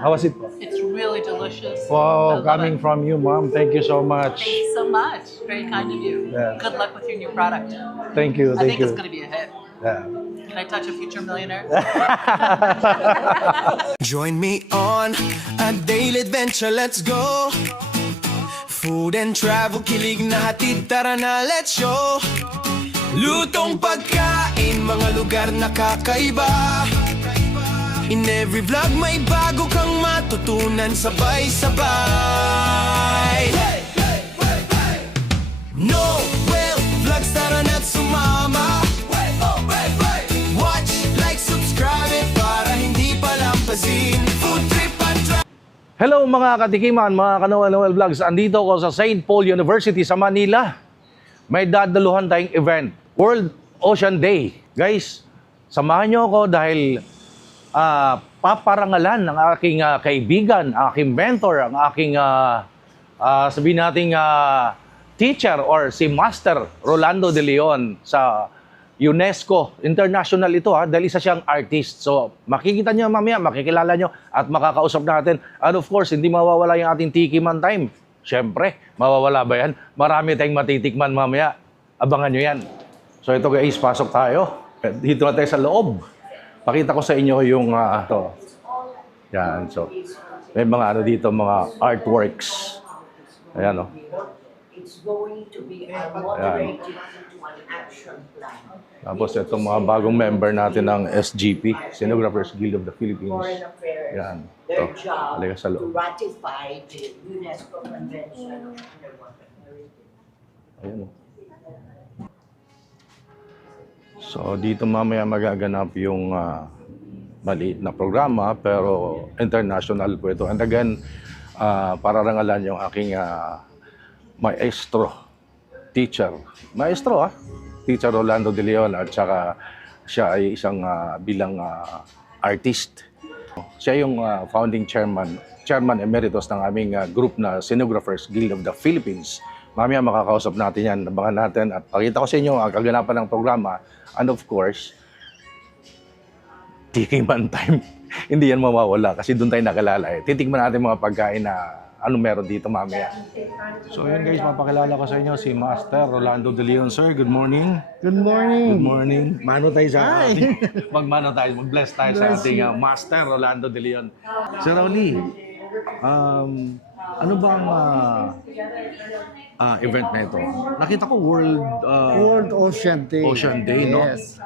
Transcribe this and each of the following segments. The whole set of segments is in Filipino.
How was it? It's really delicious. Wow, I love coming it. from you, Mom. Thank you so much. Thanks so much. Very kind of you. Yeah. Good luck with your new product. Thank you, I thank think it's you. going to be a hit. Yeah. Can I touch a future millionaire? Join me on a daily adventure, let's go. Food and travel, kilig na hatid, tara na, let's show. Lutong pagkain, mga lugar na kakaiba. In every vlog may bago kang matutunan, sabay-sabay. Noel Vlogs, tara na't sumama. Watch, like, subscribe para hindi palampasin. Food trip at drive. Hello mga katikiman, mga ka-Noel Vlogs. Andito ako sa St. Paul University sa Manila. May dadaluhan tayong event, World Ocean Day. Guys, samahan niyo ako dahil paparangalan ng aking kaibigan, aking mentor, ang aking sabihin nating teacher or si Master Rolando De Leon sa UNESCO. International ito dahil isa siyang artist. So makikita niyo mamaya, makikilala niyo at makakausap natin. And of course, hindi mawawala yung ating Tikiman time. Siyempre, mawawala ba yan? Marami tayong matitikman mamaya. Abangan niyo yan. So ito guys, pasok tayo. Dito na tayo sa loob. Pakita ko sa inyo yung ito. Yan, so may mga ano dito, mga artworks. Ayan, It's going to be moderated into an action plan. Tapos itong mga bagong member natin ng SGP, Scenographers Guild of the Philippines. Foreign Affairs, Yan. their Ito. job Halika sa to loob. ratify the UNESCO Convention on Underwater Heritage. Ayan. So dito mamaya magaganap yung maliit na programa pero international po ito. And again, pararangalan yung aking maestro, teacher. Maestro Teacher Rolando De Leon at saka siya ay isang bilang artist. Siya yung founding chairman emeritus ng aming group na Scenographers Guild of the Philippines. Mamaya makakausap natin yan, abangan natin at pakita ko sa inyo ang kaganapan ng programa. And of course, Tikiman time. Hindi yan mawawala kasi doon tayo nakalala Titikman natin mga pagkain na ano meron dito mamaya. So yun guys, mapakilala ko sa inyo si Master Rolando De Leon. Sir, good morning. Good morning. Good morning. Mano tayo sa ating, magmano tayo, mag-bless tayo sa ating Master Rolando De Leon. Sir Rolly, ano bang event na ito? Nakita ko World Ocean Day. Ocean Day, no? Yes.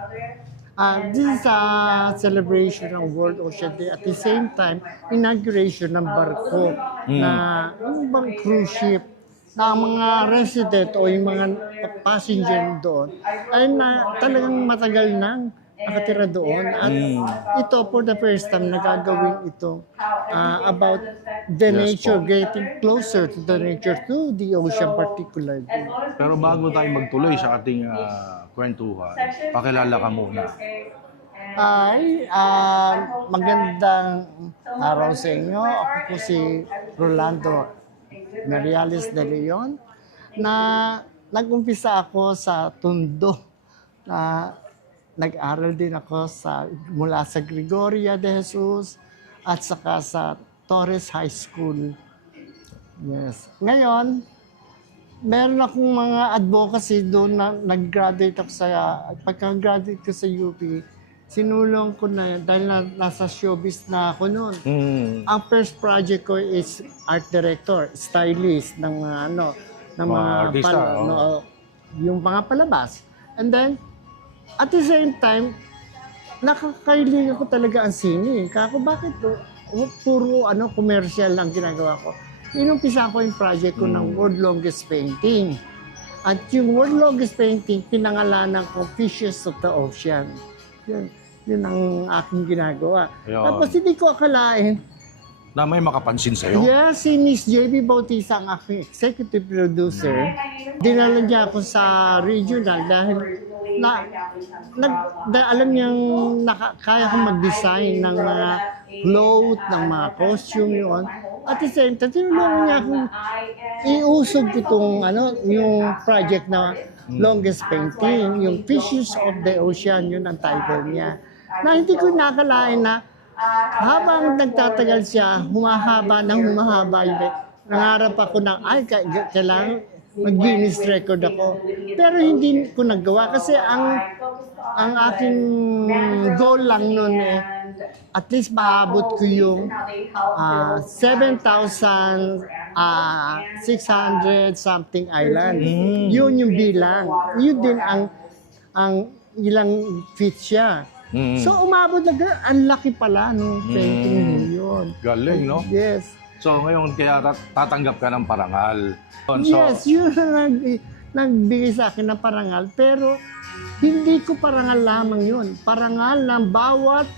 This is a celebration ng World Ocean Day. At the same time, inauguration ng barko na yung bang cruise ship na ang mga resident o yung mga passenger doon ay na, talagang matagal nang nakatira doon. At ito, for the first time, nagagawin ito about the nature, getting closer to the nature, to the ocean particularly. Pero bago tayo magtuloy sa ating kwentuhan, pakilala ka muna. Magandang araw sa inyo. Ako po si Rolando Mariales De Leon na nag-umpisa ako sa Tondo na nag-aral din ako mula sa Gregoria de Jesus at saka sa Torres High School. Yes. Ngayon, meron akong mga advocacy doon na nag-graduate ako pagka-graduate ko sa UP, sinulong ko na dahil nasa showbiz na ako noon. Ang first project ko is art director, stylist ng mga artista, yung mga palabas. And then, at the same time, nakakailing ako talaga ang sine. Kako, bakit puro commercial ang ginagawa ko? Inumpisa ko yung project ko ng World Longest Painting. At yung World Longest Painting, pinangalanan ko Fishes of the Ocean. Yun ang aking ginagawa. Ayun. Tapos hindi ko akalain, Na may makapansin sa'yo? yes, si Miss JB Bautista, ang aking executive producer, dinala niya ako sa regional dahil alam niyang kaya kong mag-design ng mga clothes, ng mga costume yun. At the same time, tinulungan niya akong iusog ko yung project na longest painting, yung Fishes of the Ocean, yun ang title niya. Na hindi ko nakalain na habang nagtatagal siya, humahaba yung nangarap ako ng, kailangan mag-Guinness record ako. Pero hindi ko nagawa kasi ang aking goal lang nun at least maabot ko yung 7,600 something island. Yun yung bilang. Yun din ang ilang feet siya. So umabot na ang laki pala nung painting yun. Galing, no? Yes. So ngayon kaya tatanggap ka ng parangal. So, Yes, yun ang nagbigay sa akin ng parangal. Pero hindi ko parangal lamang yun. Parangal ng bawat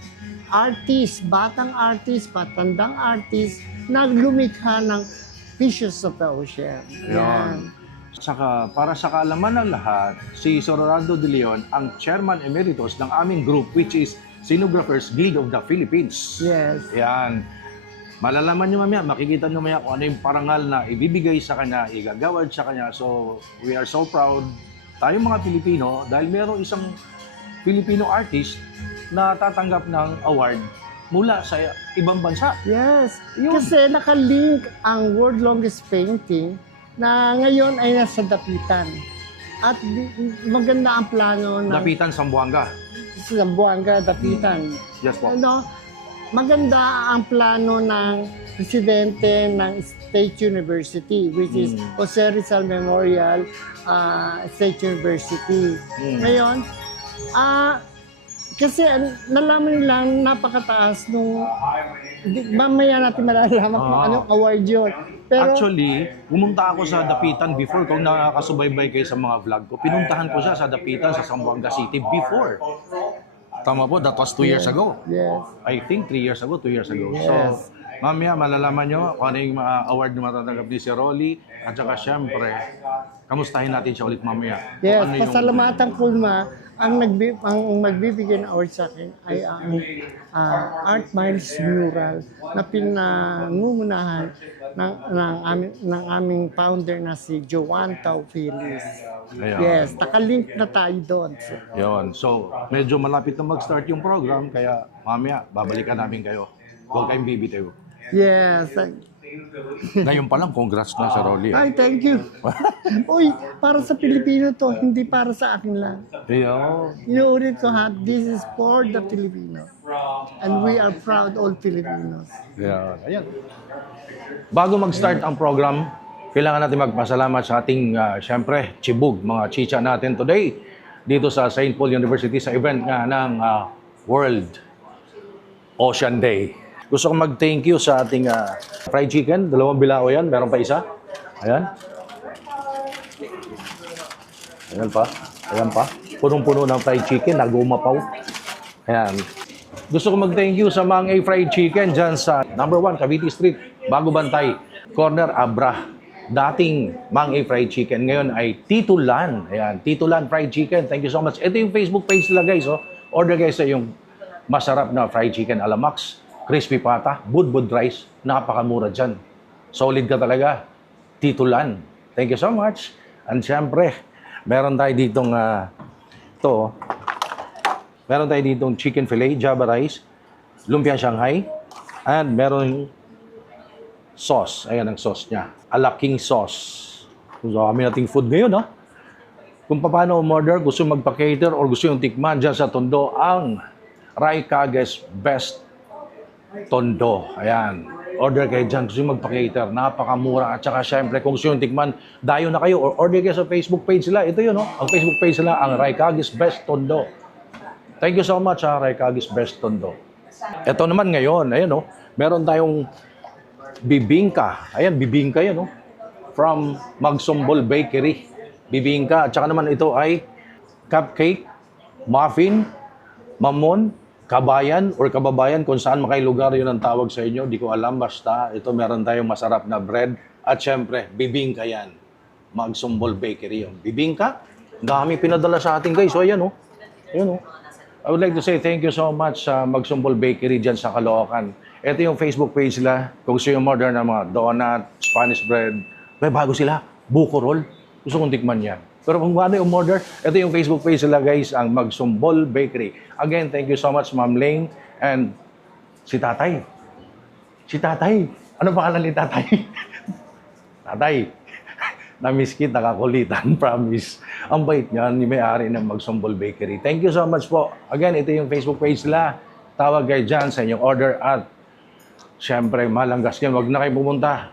artist, batang artist, patandang artist, na lumikha ng Fishes of the Ocean. Yan. Saka para sa kaalaman ng lahat, si Sir Rolando De Leon ang Chairman Emeritus ng aming group which is Scenographers Guild of the Philippines. Yes. Yan. Malalaman nyo mamaya, makikita nyo mamaya kung ano yung parangal na ibibigay sa kanya, igagawad sa kanya. So, we are so proud, tayong mga Pilipino, dahil merong isang Filipino artist na tatanggap ng award mula sa ibang bansa. Yes. Kasi nakalink ang world longest painting na ngayon ay nasa Dapitan. At maganda ang plano ng Dapitan, Zamboanga. Zamboanga, Dapitan. Yes po. Maganda ang plano ng presidente ng State University, which is Jose Rizal Memorial State University. Ngayon, kasi nalaman nilang napakataas nung mamaya natin malalaman kung anong award yun. Pero, Actually, pumunta ako sa Dapitan before. Kung nakakasubaybay kayo sa mga vlog ko, pinuntahan ko siya sa Dapitan sa Zamboanga City before. Tama po, that was 2 years ago. yes. I think 3 years ago, 2 years ago. Yes. So, mamaya malalaman nyo kung ano yung award na matatanggap ni si Rolly. At saka syempre, kamustahin natin siya ulit mamaya. Kung Yes, ano yung- pasalamatan ko ang magbibigay ng award sa akin ay ang Art Miles Mural na pinangungunahan ng aming founder na si Joan Taufilis. Ayan. Yes, nakalink na tayo doon. Yun. So, medyo malapit na mag-start yung program, kaya mamaya, babalikan namin kayo. Huwag kayong bibitaw. Yes. Ngayon pa lang, congrats na sa Rolly. Ay, thank you. Uy, para sa Pilipino to, hindi para sa akin lang. Ayan. Inuulit ko ha, this is for the Filipinos. And we are proud all Filipinos. Ayan. Bago mag-start ang program, kailangan natin magpasalamat sa ating, syempre, chibug, mga chicha natin today dito sa St. Paul University sa event nga ng World Ocean Day. Gusto kong mag-thank you sa ating fried chicken. 2 bilao yan. Meron pa isa. Ayan. Ayan pa. Ayan pa. Punong-puno ng fried chicken. Nag-umapaw. Ayan. Gusto kong mag-thank you sa Mang A Fried Chicken dyan sa number 1 Cavite Street, Bago Bantay, Corner Abra. Dating Mang A Fried Chicken. Ngayon ay Tito Lan. Ayan. Tito Lan Fried Chicken. Thank you so much. Ito yung Facebook page nila guys. Oh. Order guys sa yung masarap na fried chicken Alamax. Crispy pata, budbud rice, napakamura dyan. Solid ka talaga. Tito Lan. Thank you so much. And syempre, meron tayo ditong meron tayo ditong chicken fillet, java rice, lumpia Shanghai, and meron sauce. Ayan ang sauce niya. Alaking sauce. Kung kami nating food ngayon, ha? Kung paano umorder, gusto magpa-cater or gusto yung tikman dyan sa Tondo, ang Rai Kages Best Tondo. Ayan. Order kayo dyan. Gusto yung magpa-cater. Napakamura. At saka syempre, kung gusto yung tikman, dayo na kayo. Or order kayo sa Facebook page nila. Ito yun, no? Ang Facebook page nila, ang Raikagis Best Tondo. Thank you so much, ha, Raikagis Best Tondo. Ito naman ngayon, ayan, no? Meron tayong bibingka. Ayan, bibingka yan, no? From Magsumbol Bakery. Bibingka. At saka naman ito ay cupcake, muffin, mamon, kabayan or kababayan, kung saan makay lugar yun ang tawag sa inyo, di ko alam, basta ito meron tayong masarap na bread at syempre, bibingka yan. Magsumbol Bakery yun. Bibingka, dami pinadala sa atin guys. So ayan o. Ayan o. I would like to say thank you so much sa Magsumbol Bakery dyan sa Caloocan. Ito yung Facebook page nila. Kung gusto yung modern na mga donut, Spanish bread, may bago sila, buko roll. Gusto kong tikman yan. Pero kung ano yung order, ito yung Facebook page nila guys, ang Magsumbol Bakery. Again, thank you so much Ma'am Ling and Si tatay. Si tatay. Ano pangalan ni tatay? Tatay. Na-miss kita, kakulitan, promise. Ang bait niya, ni may-ari ng Magsumbol Bakery. Thank you so much po. Again, ito yung Facebook page nila. Tawag kayo dyan sa inyong order at siyempre, malanggas yan. Huwag na kayo pumunta.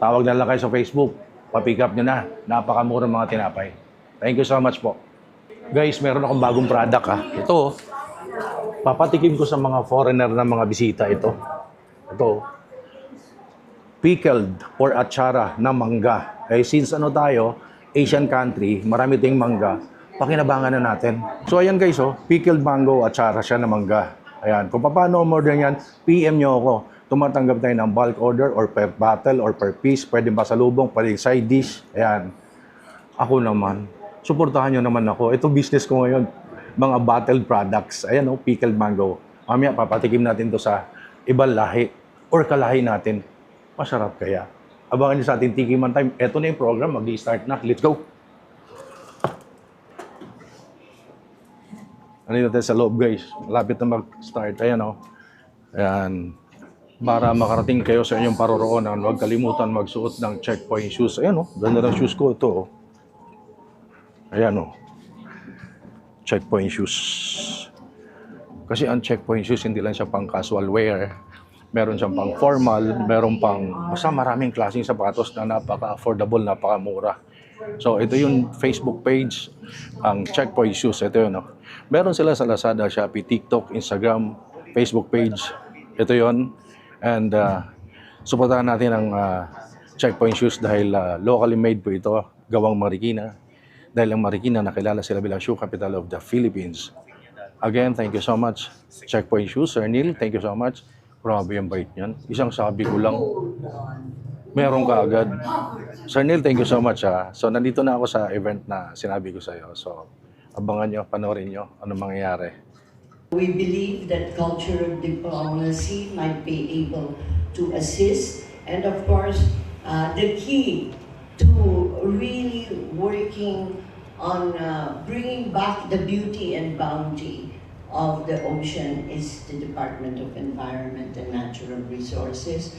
Tawag na lang kayo sa Facebook. Pa-pick up nyo na. Napakamura mga tinapay. Thank you so much po. Guys, meron akong bagong product ha. Ito, papatikim ko sa mga foreigner na mga bisita ito. Ito, pickled or atsara na mangga. Eh, since ano tayo, Asian country, marami tayong mangga, pakinabangan na natin. So ayan guys, oh, pickled mango atsara siya na mangga. Ayan, kung paano umorder yan, PM nyo ako. Tumatanggap tayo ng bulk order or per bottle or per piece, pwede pasalubong, pwede side dish. Ayan, ako naman, suportahan nyo naman ako. Ito business ko ngayon, mga bottled products. Ayan, oh, pickled mango. Mamaya papatikim natin to sa ibang lahi or kalahi natin. Masarap kaya. Abangan nyo sa ating Tikiman Time. Ito na yung program. Mag-i-start na. Let's go! Ano natin sa loob, guys? Malapit na mag-start. Ayan, o. Ayan. Para makarating kayo sa inyong paroroonan, huwag kalimutan magsuot ng checkpoint shoes. Ayan, o. Ganda ng shoes ko. Ito, o. Ayan, o. Checkpoint shoes. Kasi ang checkpoint shoes, hindi lang siya pang casual wear. Meron siyang pang formal, meron pang basta maraming klaseng sapatos na napaka-affordable, napakamura. So ito yung Facebook page, ang Checkpoint Shoes. Ito yun. No? Meron sila sa Lazada, Shopee, TikTok, Instagram, Facebook page. Ito yun. And suportahan natin ang Checkpoint Shoes dahil locally made po ito, gawang Marikina. Dahil ang Marikina, nakilala sila bilang shoe capital of the Philippines. Again, thank you so much. Checkpoint Shoes, Sir Neil, thank you so much. Grabe yung bait niyan. Isang sabi ko lang, meron ka agad. Sir Neil, thank you so much ha. So, nandito na ako sa event na sinabi ko sa iyo. So, abangan nyo, panoorin nyo, ano mangyayari. We believe that cultural diplomacy might be able to assist, and of course, the key to really working on bringing back the beauty and bounty of the ocean is the Department of Environment and Natural Resources.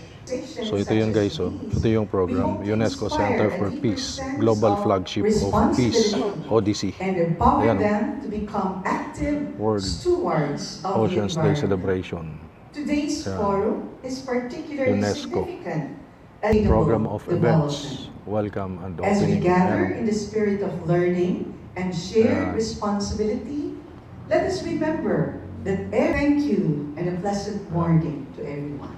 So ito yun guys, oh. Ito yung program, UNESCO Center for Peace, Global Flagship of Peace, ODC. And empower Ayan, them to become active World stewards of Oceans the Day environment. celebration. Today's Ayan. forum is particularly UNESCO. significant as Program of development. events, welcome and As we opening. gather Ayan. in the spirit of learning and shared Ayan. responsibility, let us remember that thank you and a pleasant morning to everyone.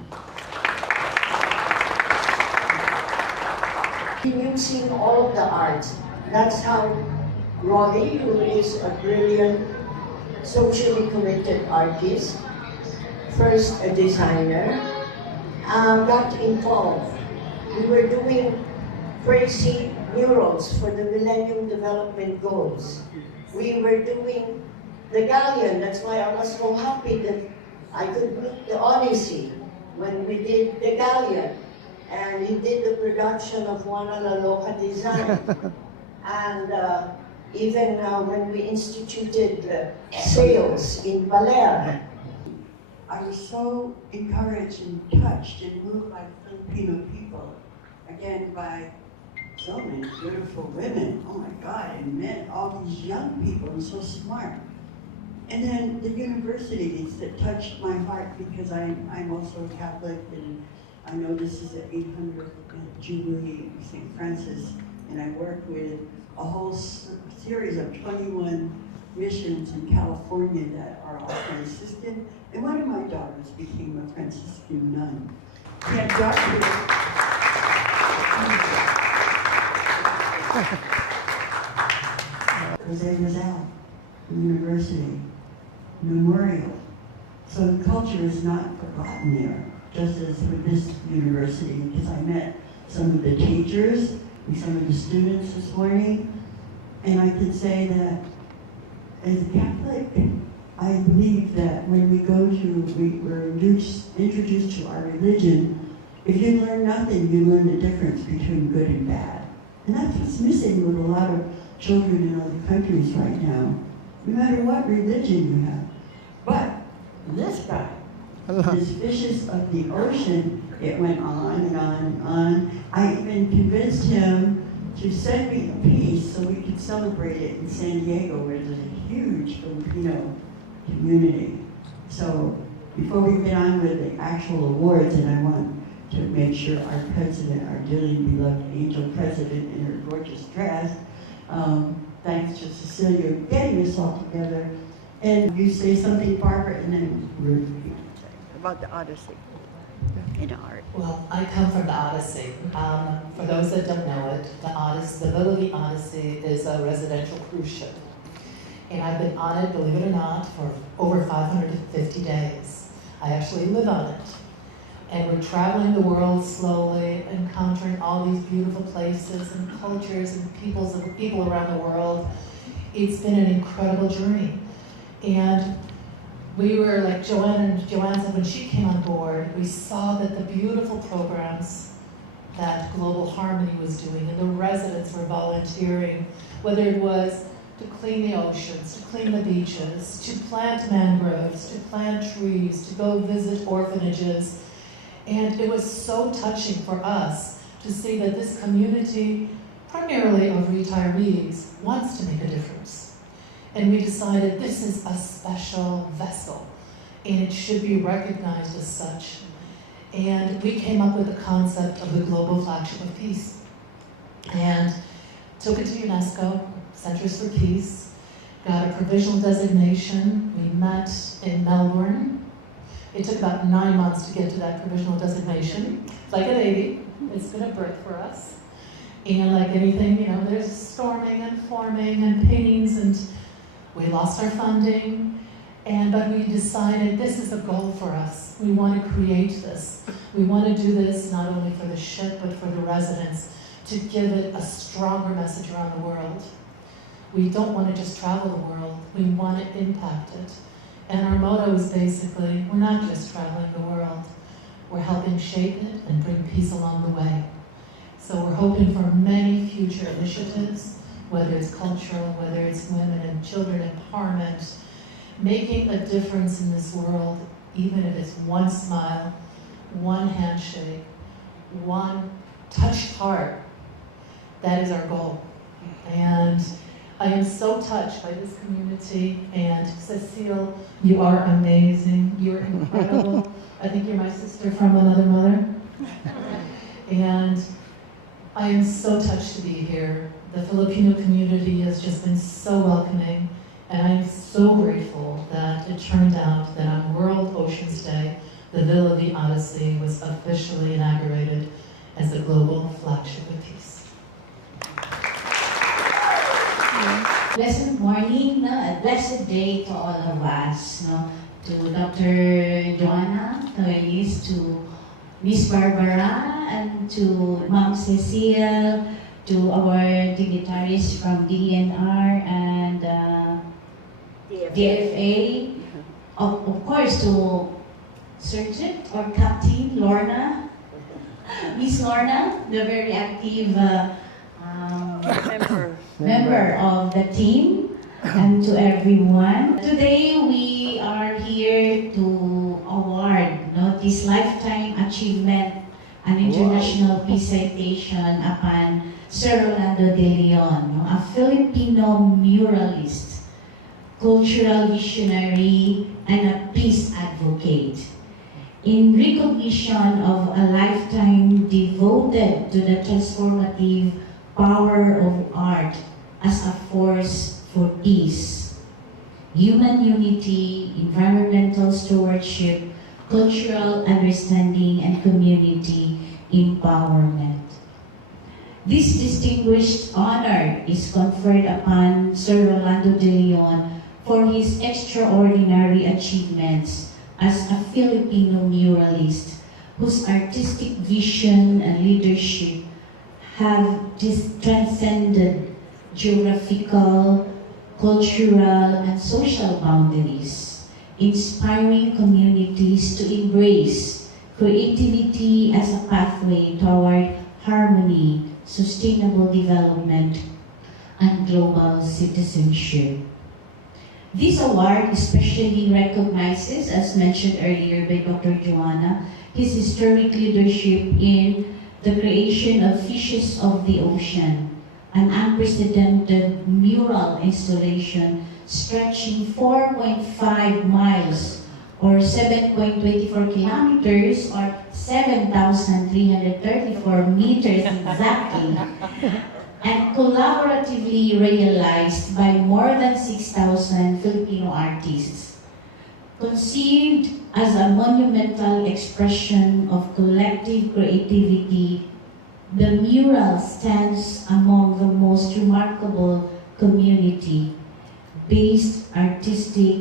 Using all of the arts. That's how Roy, who is a brilliant, socially committed artist, first a designer, got involved. We were doing crazy murals for the Millennium Development Goals. We were doing the Galleon. That's why I was so happy that I could meet the Odyssey when we did the Galleon. And he did the production of Juana La Loca design. And even when we instituted sales in Baler. I was so encouraged and touched and moved by Filipino people, again by so many beautiful women, oh my God, and men, all these young people, and so smart. And then the universities that touched my heart because I'm also Catholic, and I know this is the 800th Jubilee of St. Francis, and I work with a whole series of 21 missions in California that are all Franciscan, and one of my daughters became a Franciscan nun. She had graduated. Jose Rizal University Memorial. So the culture is not forgotten there, just as with this university, because I met some of the teachers and some of the students this morning, and I can say that as a Catholic, I believe that when we we're introduced to our religion, if you learn nothing, you learn the difference between good and bad. And that's what's missing with a lot of children in other countries right now, no matter what religion you have. But this guy, This fishes of the ocean, it went on and on and on. I even convinced him to send me a piece so we could celebrate it in San Diego, where there's a huge Filipino community. So before we get on with the actual awards, and I want to make sure our president, our dearly beloved angel president in her gorgeous dress, thanks to Cecilia getting us all together. And you say something, Barbara, and then Ruth. About the Odyssey in art. Well, I come from the Odyssey. For those that don't know it, the Willoughby Odyssey is a residential cruise ship. And I've been on it, believe it or not, for over 550 days. I actually live on it. And we're traveling the world slowly, encountering all these beautiful places and cultures and people around the world. It's been an incredible journey. And we were like Joanne said, when she came on board, we saw that the beautiful programs that Global Harmony was doing and the residents were volunteering, whether it was to clean the oceans, to clean the beaches, to plant mangroves, to plant trees, to go visit orphanages. And it was so touching for us to see that this community, primarily of retirees, wants to make a difference. And we decided this is a special vessel, and it should be recognized as such. And we came up with the concept of the Global Flagship of Peace, and took it to UNESCO, Centers for Peace, got a provisional designation. We met in Melbourne. It took about 9 months to get to that provisional designation. It's like a baby. It's been a birth for us. And like anything, you know, there's storming and forming and pains, and we lost our funding. But we decided this is a goal for us. We want to create this. We want to do this not only for the ship, but for the residents, to give it a stronger message around the world. We don't want to just travel the world. We want to impact it. And our motto is basically, we're not just traveling the world, we're helping shape it and bring peace along the way. So we're hoping for many future initiatives, whether it's cultural, whether it's women and children empowerment, making a difference in this world, even if it's one smile, one handshake, one touched heart. That is our goal. And I am so touched by this community, and Cecile, you are amazing, you're incredible. I think you're my sister from another mother. And I am so touched to be here. The Filipino community has just been so welcoming, and I am so grateful that it turned out that on World Oceans Day, the Willoughby Odyssey was officially inaugurated as the Global Flagship of Peace. Blessed morning, no? A blessed day to all of us, no? To Dr. Joanna, to Elise, to Miss Barbara, and to Ma'am Cecile, to our dignitaries from DNR and DFA, of course to Sergeant or Captain Lorna, Miss Lorna, the very active member of the team, and to everyone. Today we are here to award this Lifetime Achievement and International Peace Citation upon Sir Rolando de Leon, a Filipino muralist, cultural visionary, and a peace advocate. In recognition of a lifetime devoted to the transformative power of art as a force for peace, human unity, environmental stewardship, cultural understanding, and community empowerment. This distinguished honor is conferred upon Sir Rolando de Leon for his extraordinary achievements as a Filipino muralist whose artistic vision and leadership have transcended geographical, cultural, and social boundaries, inspiring communities to embrace creativity as a pathway toward harmony, sustainable development, and global citizenship. This award especially recognizes, as mentioned earlier by Dr. Joanna, his historic leadership in the creation of Fishes of the Ocean, an unprecedented mural installation stretching 4.5 miles or 7.24 kilometers or 7,334 meters exactly, and collaboratively realized by more than 6,000 Filipino artists. Conceived as a monumental expression of collective creativity, the mural stands among the most remarkable community-based artistic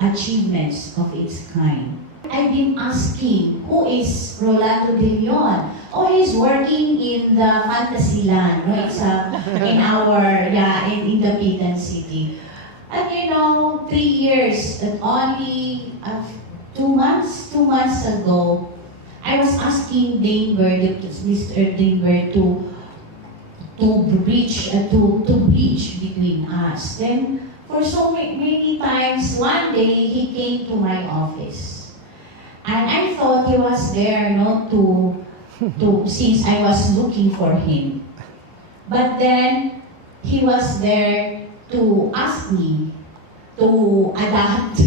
achievements of its kind. I've been asking, who is Rolando De Leon? Oh, he's working in the Fantasyland, no? It's in our, in the Pitan City. And 3 years, and only 2 months ago, I was asking Dainberg, Mr. Dainberg, to bridge between us. Then, for so many times, one day, he came to my office. And I thought he was there, since I was looking for him. But then, he was there to ask me to adapt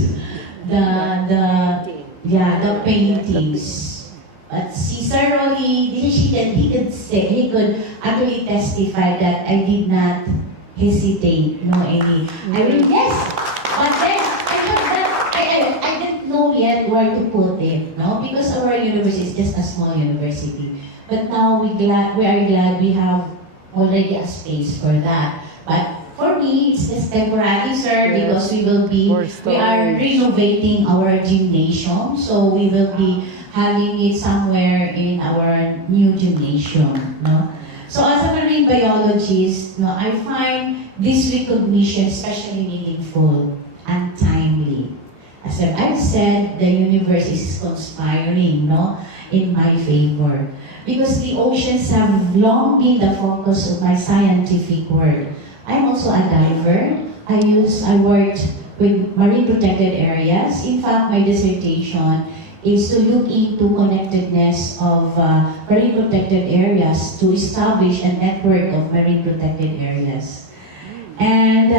the paintings. But si Sir Rolly, he could actually testify that I did not hesitate, I will yes. But then I didn't know yet where to put it, because our university is just a small university. But now we are glad we have already a space for that. But for me, it's just temporary, sir, because we are renovating our gymnasium, so we will be having it somewhere in our new gymnasium, So as a marine biologist, I find this recognition especially meaningful and timely. As I've said, the universe is conspiring, in my favor. Because the oceans have long been the focus of my scientific work. I'm also a diver. I worked with marine protected areas. In fact, my dissertation is to look into connectedness of marine protected areas to establish a network of marine protected areas. And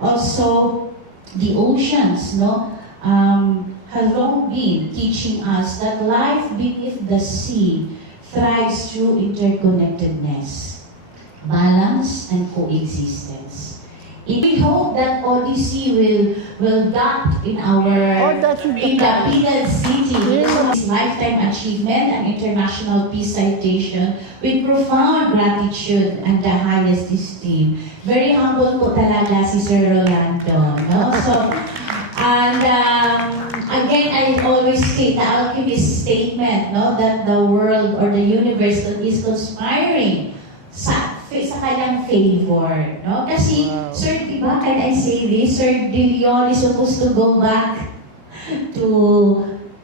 also, the oceans have long been teaching us that life beneath the sea thrives through interconnectedness, balance, and coexistence. We hope that Odyssey will dock in the Pitan City. This lifetime achievement and international peace citation with profound gratitude and the highest esteem. Very humble po talaga si Sir Rolando, So, and again, I always state the alchemist statement, that the world or the universe is conspiring sa kanyang favor, Kasi, Sir, diba, can I say this? Sir De Leon is supposed to go back to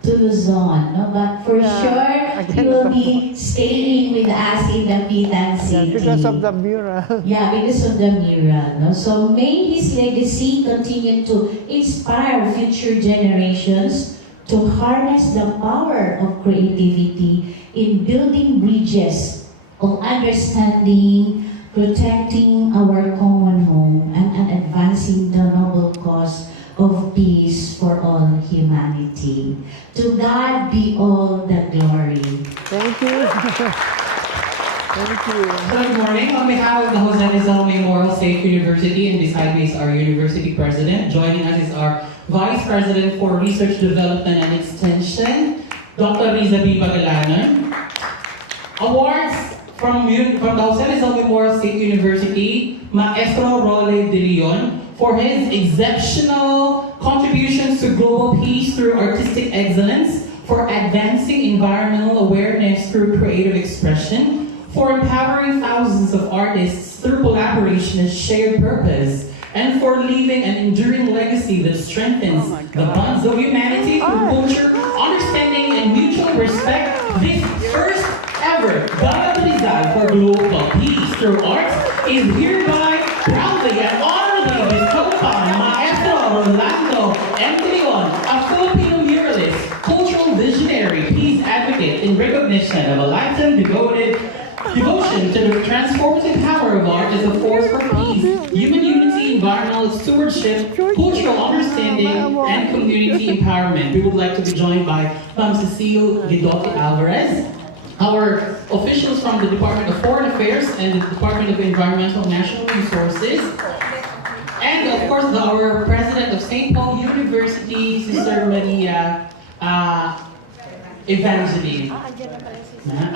Luzon, But for sure, he will be staying with us in the Pitan City. Because of the mural. Yeah, because of the mural. So may his legacy continue to inspire future generations to harness the power of creativity in building bridges of understanding, protecting our common home, and advancing the noble cause of peace for all humanity. To God be all the glory. Thank you. Thank you. Good morning. On behalf of the Jose Rizal Memorial State University, and beside me is our university president. Joining us is our Vice President for Research Development and Extension, Dr. Riza B. Bagalanan. Awards from the Jose Rizal Memorial State University, Maestro Role De Leon, for his exceptional contributions to global peace through artistic excellence, for advancing environmental awareness through creative expression, for empowering thousands of artists through collaboration and shared purpose, and for leaving an enduring legacy that strengthens the bonds of humanity through culture, understanding, and mutual respect. This first ever Gala Rizal for Global Peace through Arts is hereby proudly and honorably bestowed upon Maestro Rolando M. Leon, a Filipino muralist, cultural visionary, peace advocate in recognition of a lifetime devotion to the transformative power of art as a force for peace, human unity, environmental stewardship, cultural understanding, and community empowerment. We would like to be joined by Ma'am Cecile Guidotti Alvarez, our officials from the Department of Foreign Affairs and the Department of Environmental National Resources, and of course our President of St. Paul University, Sister Maria Evangeline.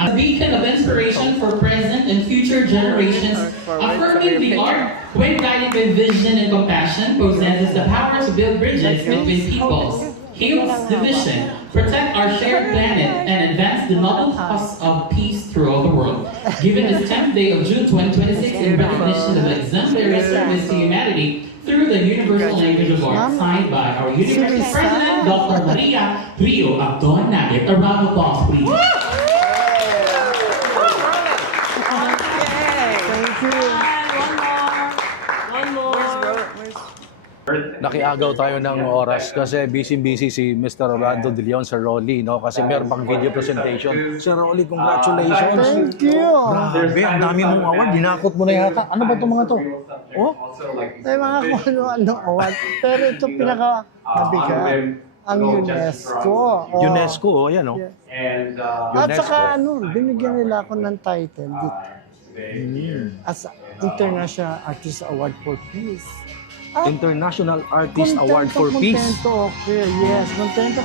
A beacon of inspiration for present and future generations, affirming the art, when guided by vision and compassion, possesses the power to build bridges between peoples, heals division, protect our shared planet, and advance the noble cause of peace throughout the world. Given this 10th day of June 2026 in recognition of exemplary service to humanity through the universal language of art, signed by our University President, Dr. Maria Rio Abdon Nagit. A round of applause, please. Nakiagaw tayo ng oras kasi busy-busy si Mr. Rolando De Leon sa Rolly, no? Kasi meron pang video presentation. Sir Rolly, congratulations! Thank you! Grabe, ang dami mong award. Dinakot mo na yata. Ano ba itong mga to? Oh? May mga kung ano-ano award. Pero ito pinaka-mabigat. Ang UNESCO. Oh. UNESCO, oh, yan, oh. At saka binigyan nila ako ng title dito. As International Artist Award for Peace. International Artist Award for Peace. Kontento ako. Yes, kontento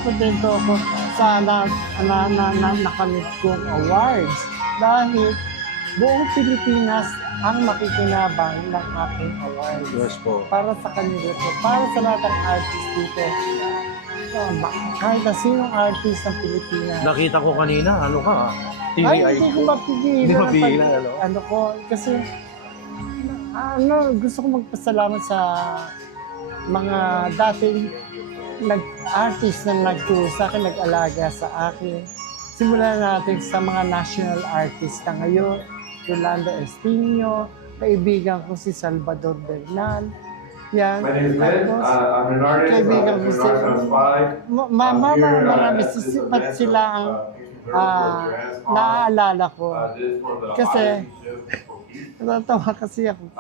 ako sa nakamit kong awards. Dahil buong Pilipinas ang makikinabang ng aking awards. Yes po. Para sa kanila po. Para sa lahat ng artist dito. Kahit na sinong artist ng Pilipinas. Nakita ko kanina, ano ka? Ay, hindi ko mapigilan. Hindi mapigilan, ano ko, kasi gusto ko magpasalamat sa mga dating artist na nagturo sa akin, nag-alaga sa akin. Simulan natin sa mga national artist na ngayon, Rolando Espino, kaibigan ko si Salvador Bernal. Yan. My name is Ed. I'm an artist. Kaibigan ko si marami sila ang naaalala ko. Kasi natatawa kasi ako.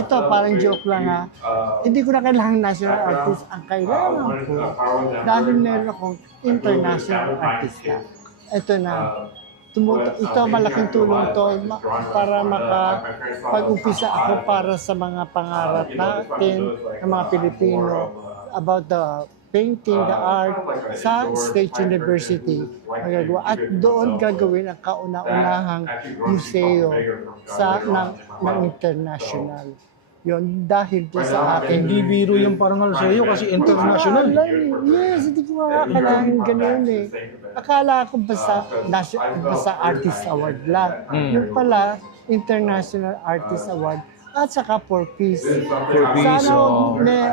Ito parang joke lang ha. Hindi ko na kailangan national artist. Ang kailangan ko, dahil meron akong international artist na. Ito na. Ito malaking tulong to para makapag-umpisa ako para sa mga pangarap natin ng mga Pilipino about the painting, the art sa State University magagawa. At doon gagawin ang kauna-unahang museo ng international. Yun, dahil po sa akin. Hindi biro yung parangal sa iyo kasi international. Yes, hindi ko akalain ganun eh. Akala ko basta Artist Award lang. Yung pala, International Artist Award at saka for peace. Sana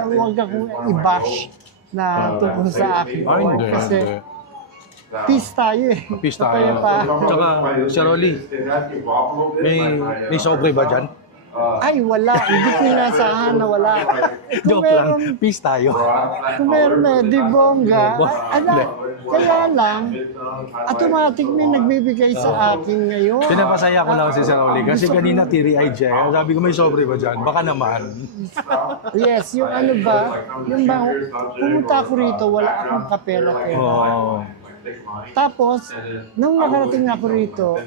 huwag akong i-bash na tungkol sa akin. Kasi peace tayo eh. Peace tayo. Tsaka, Sir Rolly, may sobre ba dyan? Ay, wala. Hindi ko inasahan na wala. Joke lang. Peace tayo. Kung meron di bongga. Kaya lang, automatic may nagbibigay sa akin ngayon. Pinapasaya ko lang si Sir Rolly kasi kanina teary-eyed siya. Sabi ko may sobre ba dyan? Baka naman. Yes, yung ano ba? Yung ba, pumunta ako rito, wala akong kapera-pera. Oh. Tapos, nung nakarating ako rito,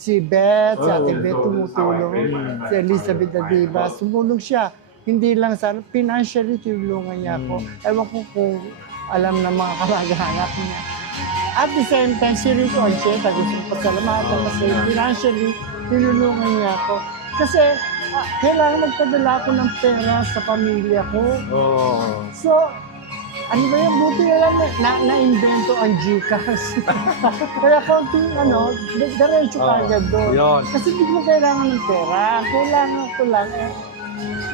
si Beth, si Ate Beth tumutulong, si Elizabeth Adiba, tumulong siya. Hindi lang sa financially, tinulungan niya ako. Ewan ko kung alam ng mga kamag-anak niya. At the same time, si Rico Ancheta, gusto ko pasalamatan kasi financially, tinulungan niya ako. Kasi kailangan magpadala ako ng pera sa pamilya ko. So, ano ba yung buti na lang na-invento ang GCash. Kaya konting diretso ka agad doon. Kasi hindi mo kailangan ng pera. Kailangan ko lang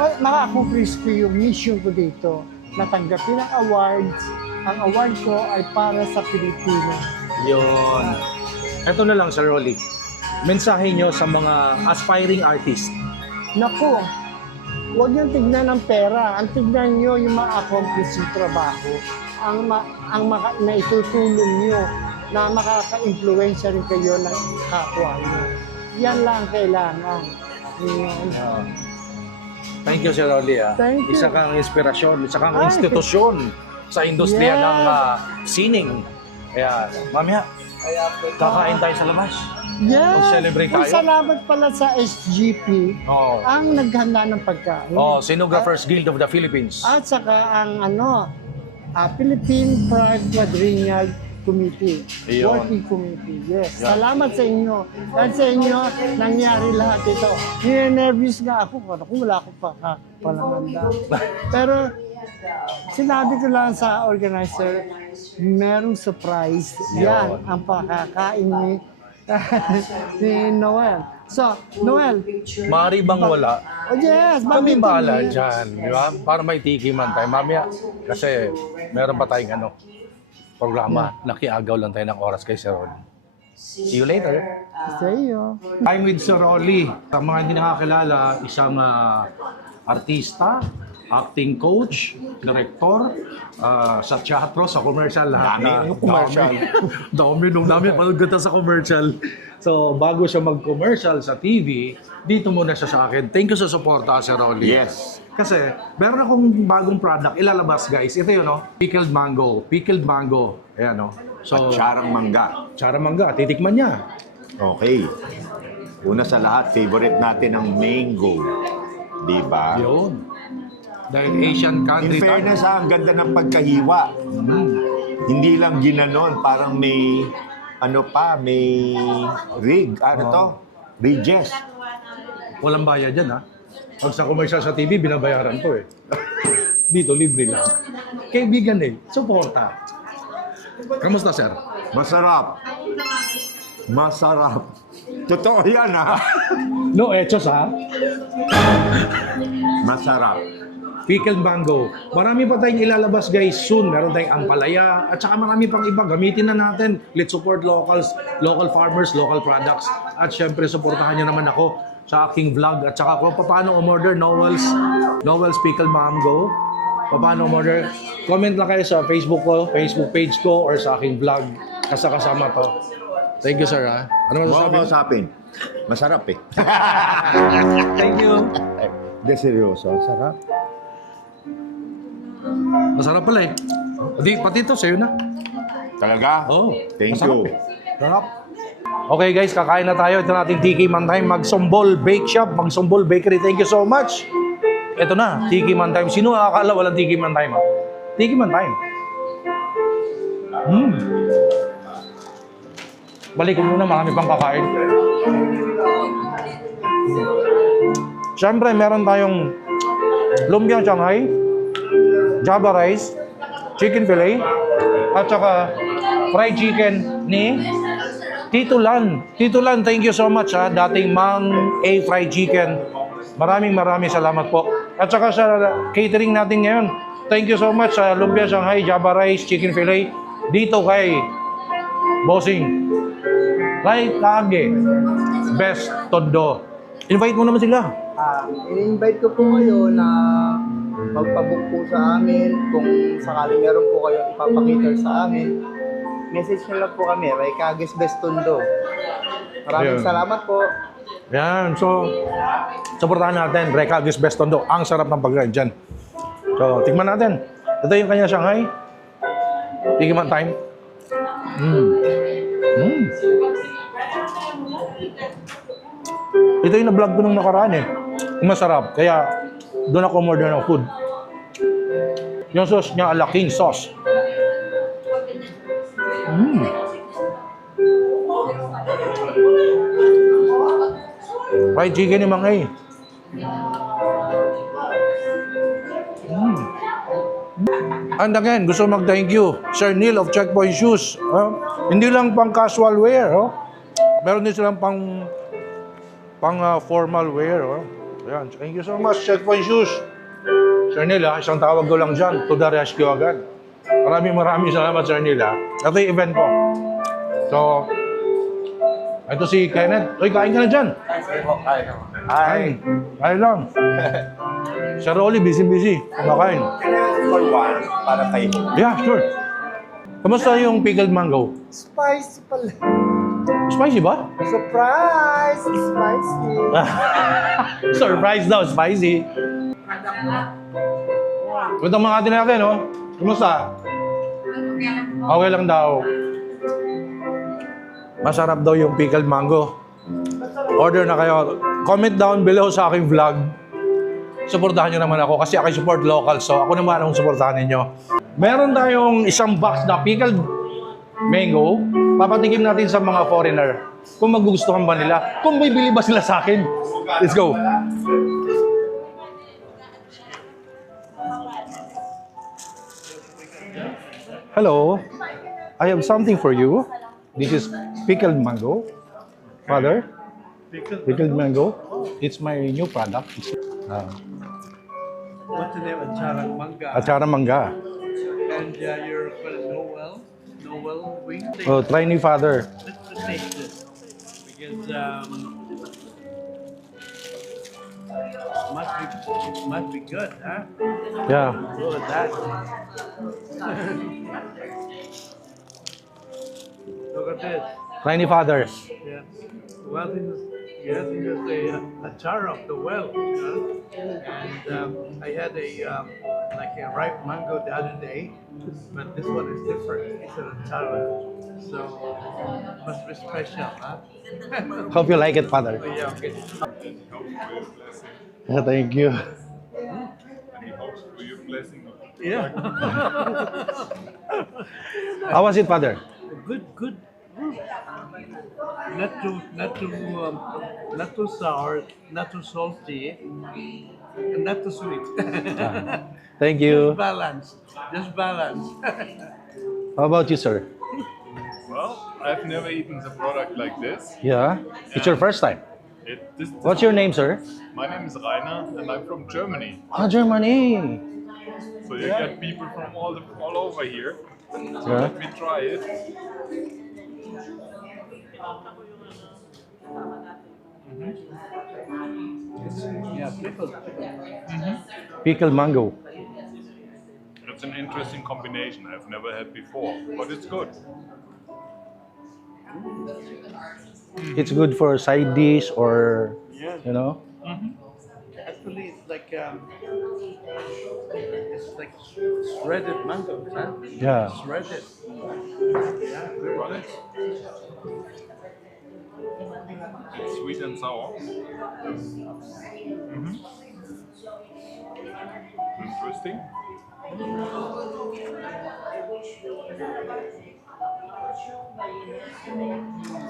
maka-accomplish ko yung mission ko dito. Natanggapin ang awards. Ang award ko ay para sa Pilipinas. Yun. Ito na lang, Sir Rolly. Mensahe nyo sa mga aspiring artist. Naku, huwag niyong tignan ng pera. Ang tignan niyo yung ma-accomplish yung trabaho. Naitutulong niyo na makaka-influensya rin kayo ng kapwa niyo. Yan lang kailangan. Yun. Thank you, Sir Rolly. Thank you. Isa kang inspirasyon, isa kang Ay. institusyon sa industriya Yes. ng sining. Kaya, mamaya, kakain tayo sa labas. Yes. Mag-celebrate tayo. Salamat pala sa SGP Oo. ang naghanda ng pagkain. Oh, Sinographers Guild of the Philippines. At saka ang Philippine Pride Quadrennial Committee. Ayun. Working Committee. Yes. Yeah. Salamat sa inyo. At sa inyo, nangyari lahat ito. Nervous nga ako kung wala akong palamanda. Pero sinabi ko lang sa organizer, merong surprise. Yan ang pakakain ni Noel. So, Noel. Mari bang wala? Oh yes, Kami bakit bahala hindi? dyan, di ba? Para may tikiman tayo. Mamaya, kasi meron pa tayong programa. Nakiagaw lang tayo ng oras kay Sir Rolly. See you later. Sa iyo. I'm with Sir Rolly. Sa mga hindi nakakilala, isang artista, acting coach, director, sa teatro, sa commercial, lahat. Dami, commercial. Dami nung namin panood kita sa commercial. So, bago siya mag-commercial sa TV, dito muna siya sa akin. Thank you sa suporta, Sir Rolly. Yes. Kasi, meron akong bagong product, ilalabas guys. Ito yun, pickled mango. Pickled mango. Ayan, So, At charang mangga. Charang mangga, titikman niya. Okay. Una sa lahat, favorite natin ang mango. Di ba? Yun. Dahil Asian country In fairness, ang ganda ng pagkahiwa. Hindi lang ginanon, parang may may rig, ridges. Walang bayad yan, Pag sa commercial sa TV, binabayaran ko Dito, libre lang. Kaibigan suporta. Kamusta, sir? Masarap. Masarap. Totoo yan, No echos, Masarap. Pickled mango. Marami pa tayong ilalabas, guys, soon. Meron tayong ampalaya. At saka marami pang iba. Gamitin na natin. Let's support locals, local farmers, local products. At syempre, supportahan niyo naman ako sa aking vlog. At saka kung paano umorder Noel's Pickled Mango. Paano umorder? Comment lang kayo sa Facebook ko, Facebook page ko, or sa aking vlog. Kasama to. Thank you, sir. Ano masasabi? Masasabi. Masarap Thank you. De seryoso, sarap. Masarap pala pati ito, sa'yo na. Talaga? Oh, Thank masarap you. Sarap. Okay guys, kakain na tayo. Ito natin Tiki Man Time. Magsumbol Bake Shop, Magsumbol Bakery. Thank you so much. Ito na, Tiki Man Time. Sino akala walang Tiki Man Time? Tiki Man Time. Balikin muna, marami pang kakain. Siyempre, meron tayong lumpiang Shanghai, Java rice, chicken fillet, at saka fried chicken ni Tito Lan. Tito Lan, thank you so much dating Mang A Fried Chicken. Maraming salamat po. At saka sa catering natin ngayon, thank you so much sa lumpia Shanghai, Java rice, chicken fillet. Dito kay Bossing. Right Kage, Best Tondo. Invite mo naman sila. In-invite ko po kayo na magpabook po sa amin kung sakaling meron po kayo ipapakita sa amin. Message nyo lang po kami, Ray Kages Best Tondo. Maraming Ayun. salamat po. Yan, so supportahan natin Recagis Best Tondo. Ang sarap ng pag-ride dyan. So, tikman natin. Ito yung kanya Shanghai. Tiki Man Time. Ito yung na-vlog ko nung nakaraan Masarap. Kaya doon ako order ng food. Yung sauce niya, ala king sauce. Fried chicken ni Mang A. And again, gusto mag-thank you, Sir Neil of Checkpoint Shoes. Hindi lang pang casual wear. Meron din silang pang formal wear. Ayan. Thank you so much, Checkpoint Shoes. Sir Neil, isang tawag ko lang dyan, to the rescue agad. Maraming salamat, Sir Neil. Ito yung event ko. So, ito si Kenneth. Uy, kain ka na dyan. Kain lang. Sir Rolly, busy-busy. Kumakain. For one, para kayo. Yeah, sure. Kamusta yung pickled mango? Spicy pala. Spicy ba? Surprise! Spicy. Surprise daw, spicy. Ito mga atin natin, oh. Kumusta? Okay lang daw. Masarap daw yung pickled mango. Order na kayo. Comment down below sa aking vlog. Supportahan nyo naman ako kasi ako support local. So ako naman ang supportahan ninyo. Meron tayong isang box na pickled mango. Papatikim natin sa mga foreigner. Kung magugustuhan ba nila. Kung may bili ba sila sa akin. Let's go. Hello. I have something for you. This is pickled mango. Father? Pickled mango. It's my new product. What's the name? Acharang Manga. Achara manga. And you're called Noel Wing. Oh, try ni Father. Let's taste this. Because must be good, huh? Yeah. Look at that. Look at this. Try ni Father. Yeah. Well, yes, it is a jar of the well. And I had like a ripe mango the other day, but this one is different. It's a chara. So must be special, huh? Hope you like it, Father. Yeah, okay. Thank you. Yeah. How was it, Father? Good. Not too sour, not too salty, and not too sweet. Thank you. Just balance. How about you, sir? Well, I've never eaten a product like this. Yeah. It's your first time. What's your name, sir? My name is Rainer, and I'm from Germany. Ah, Germany. So you get people from all over here. So Yeah. let me try it. Yeah, pickled. Pickled mango. It's an interesting combination I've never had before, but it's good. It's good for side dish or, Yes. you know. Actually, it's like shredded mango, huh? Yeah. Shredded. Yeah, good. Sweet and sour. Interesting.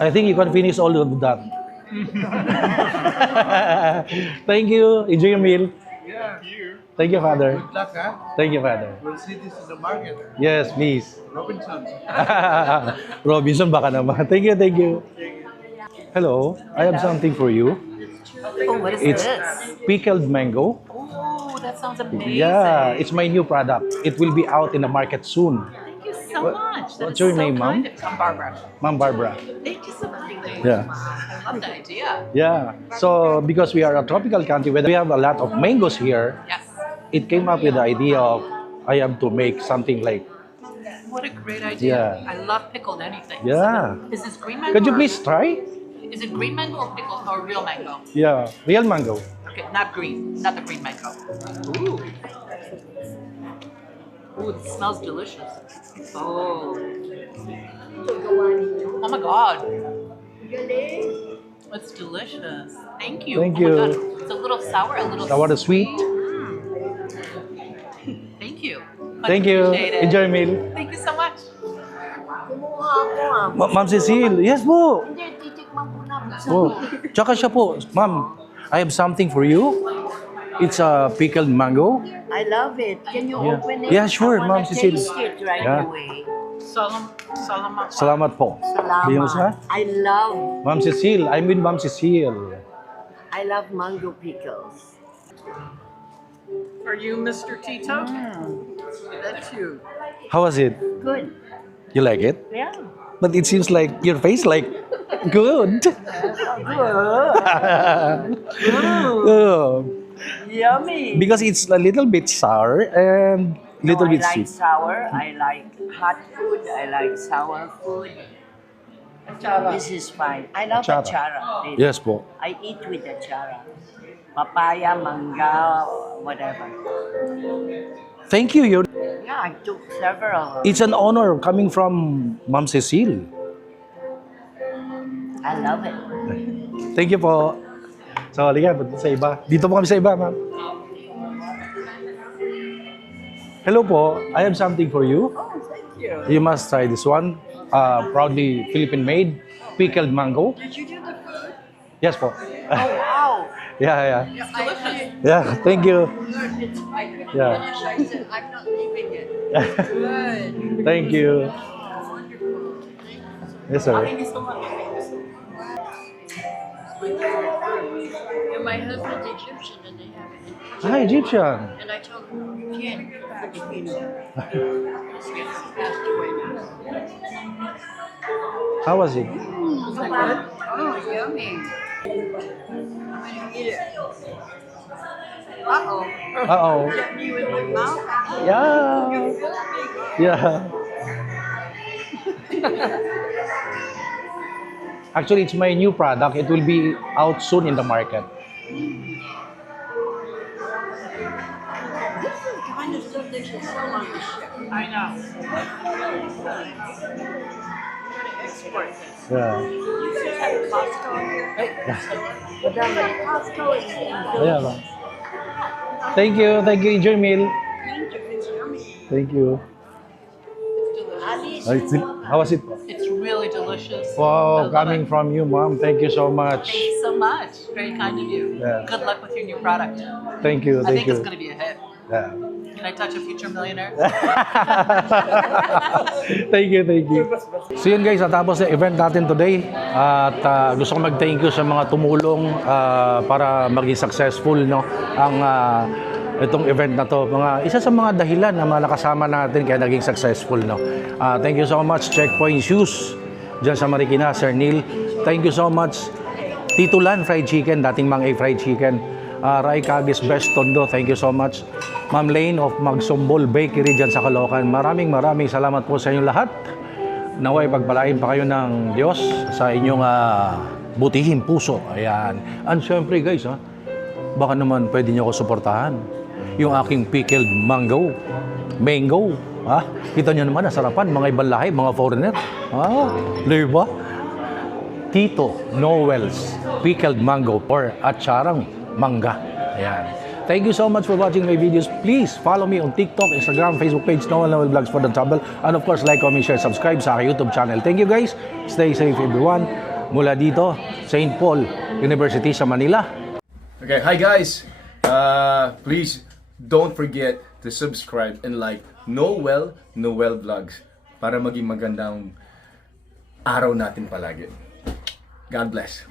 I think you can finish all of that. Thank you. Enjoy your meal. Yeah. Thank you, Father. Good luck, huh? Thank you, Father. We'll see this in the market. Yes, please. Robinson. Robinson, baka naman. Thank you. Hello, I have something for you. Oh, what is It's this? pickled mango. Oh, that sounds amazing. Yeah, it's my new product. It will be out in the market soon. Thank you so much. That What's is your so name, Ma'am? kind of- I'm Barbara. Ma'am Barbara. Thank you so much. Yeah. I love the idea. Yeah. So, because we are a tropical country, where we have a lot of mangoes here, Yes. it came up with the idea of I have to make something like, What a great idea. Yeah. I love pickled anything. yeah. Is this green mango? Could you or- please try? Is it green mango or pickled or real mango? Yeah, real mango. Okay, not green. Not the green mango. Ooh. Ooh, it smells delicious. Oh. Oh my god. It's delicious. Thank you. Thank Oh my you. God. It's a little sour, a little Sour and sweet. Thank you. Much Thank you. appreciated. Enjoy your meal. Thank you so much. Ma'am Cecile, yes po. Oh, tsaka siya po, ma'am, I have something for you. It's a pickled mango. I love it. Can you Yeah. open it? Yeah, sure, I wanna Ma'am Cecile. taste it right Yeah. away. Salamat. Salamat po. Bigyan mo siya? I love Ma'am Cecile, I'm with Ma'am Cecile. mango pickles. Are you Mr. Tito? That's you. How was it? Good. You like it? Yeah. But it seems like your face like good. Oh. Yummy. Because it's a little bit sour and little bit I like sweet. sour. I like hot food. I like sour food. This is fine. I love Achara. achara. Really. Yes po. I eat with achara. Papaya, manga, whatever. Thank you. Yeah, I took several. It's an honor coming from Ma'am Cecile. I love it. Thank you po. So, halika, punta sa iba. Dito po kami sa iba, ma'am. Hello po. I have something for you. Oh, thank you. You must try this one. Proudly Philippine-made pickled mango. Did you do the food? Yes po. Oh, wow. Yeah. It's delicious. Yeah, thank you. Good. It's I couldn't Yeah. finish. I said, I'm not leaving it. It's good. Thank you. Wonderful. Yes, sir. Thank you so much. And my husband's Egyptian and they have it. Hi, Egyptian. And I told him, you can't Filipino. This guy's passed away now. How was it? Is that good? Oh, yummy. I'm gonna eat it. Uh-oh. Uh-oh. Getting you in my mouth? Yeah. You're filming. Yeah. Actually, it's my new product. It will be out soon in the market. This is the kind of stuff they should sell on the ship. I know. Export this. Yeah. You guys have Costco here? But then the Costco is Ayan ba? Thank you. Thank you, enjoy meal. Thank you. It's yummy. Thank you. How was it? It's really delicious. Wow, coming from you, ma'am. Thank you so much. Thank you so much. Very kind of you. Yeah. Good luck with your new product. Thank you. I Thank think it's you. going to be a hit. Yeah. Can I touch a future millionaire? Thank you. So yun guys, natapos na event natin today. At gusto ko mag-thank you sa mga tumulong para maging successful ang itong event na to. Isa sa mga dahilan na mga nakasama natin kaya naging successful. Thank you so much, Checkpoint Shoes, dyan sa Marikina, Sir Neil. Thank you so much, Tito Lan Fried Chicken, dating Mang A Fried Chicken. Rai Kagis Best Tondo, thank you so much. Ma'am Lane of Magsumbol Bakery dyan sa Caloocan. Maraming salamat po sa inyong lahat. Naway pagpalain pa kayo ng Diyos sa inyong butihing puso. Ayan. And syempre guys, baka naman pwede nyo ako suportahan. Yung aking pickled mango. Kita nyo naman, nasarapan. Mga ibang lahi, mga foreigner. Diba? Tito Noel's pickled mango or atsarang mangga. Ayan. Thank you so much for watching my videos. Please follow me on TikTok, Instagram, Facebook page, Noel Vlogs for the Trouble. And of course, like, comment, share, subscribe sa aking YouTube channel. Thank you guys. Stay safe everyone. Mula dito, St. Paul University sa Manila. Okay, hi guys. Please don't forget to subscribe and like Noel Vlogs para maging magandang araw natin palagi. God bless.